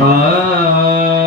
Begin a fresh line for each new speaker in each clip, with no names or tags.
啊。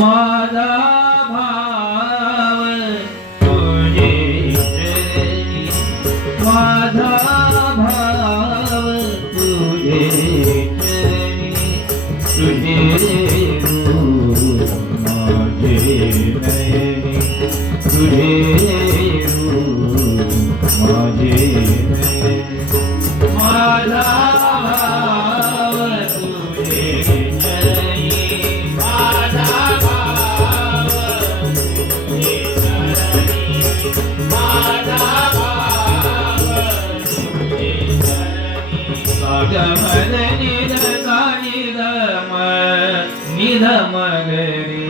माझा भाव ಮೈಲ ಮಗರಿ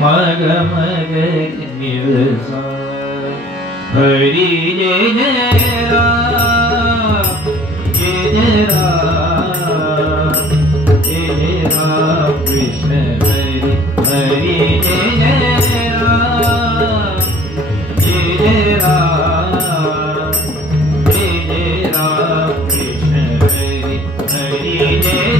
ಮಗ ಮಗರಿ ನಿವಸ ಹರಿ ಜಯ ಜಯ ರಾಮ ಜಯ ಜಯ ರಾಮ ಜಯ ಜಯ ರಾಮ ಕೃಷ್ಣ ಹರಿ ಹರಿ ಜಯ ಜಯ ರಾಮ ಜಯ ಜಯ ರಾಮ ಜಯ ಜಯ ರಾಮ ಕೃಷ್ಣ ಹರಿ ಹರಿ ಜಯ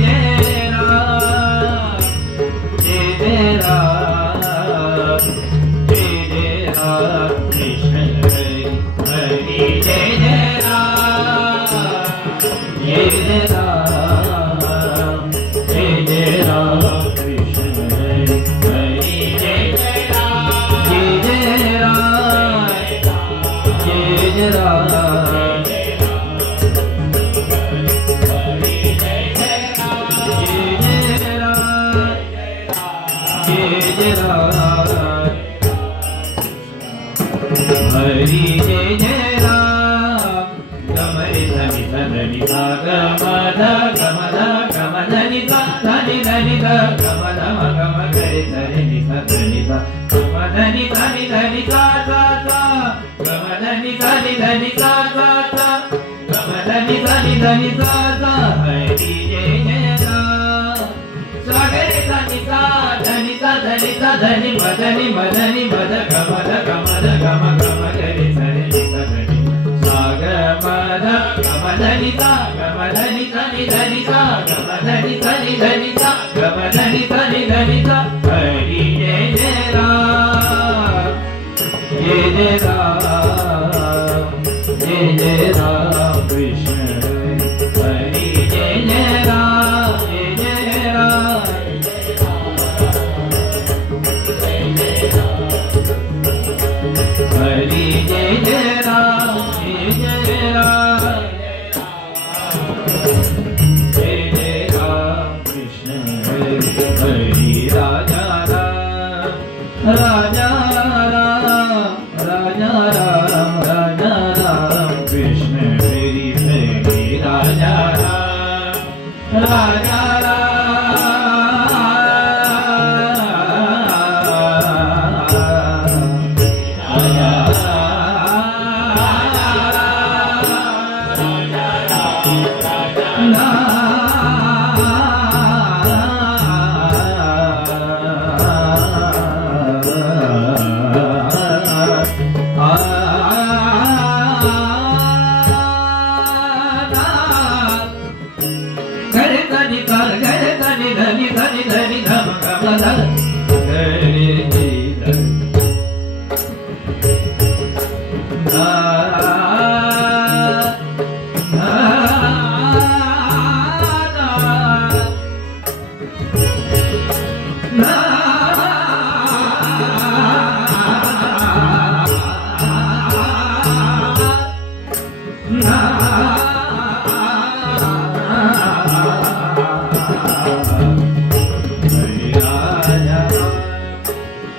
ధని గ గమద గమద గమద ని గ ధని ధని గ గమద గమ గరి ధని ని గ ధని గ గమద ని ధని ధని గ గ గ గమద ని ధని ధని గ గ గ గమద ని ధని ధని గ గ హరి జయ జయ గ సగరి ధని గ ధని గ ధని గ ధని మదని మదని మద గమద గమద గమ గమ గరి ధని ని గ ధని సాగ మద గమధని గమధని ధని ధని గమధని ధని ధని గమధని ధని ధని జయ జయ రామ. No.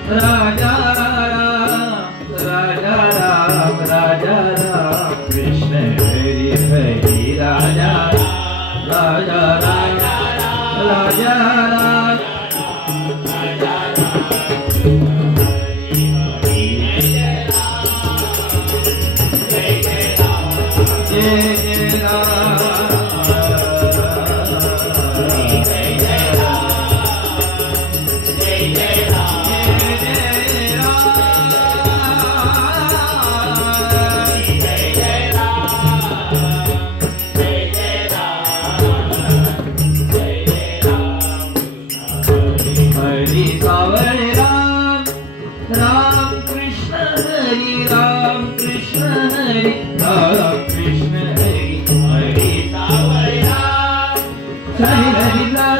我想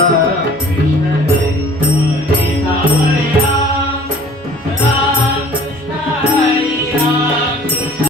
Allah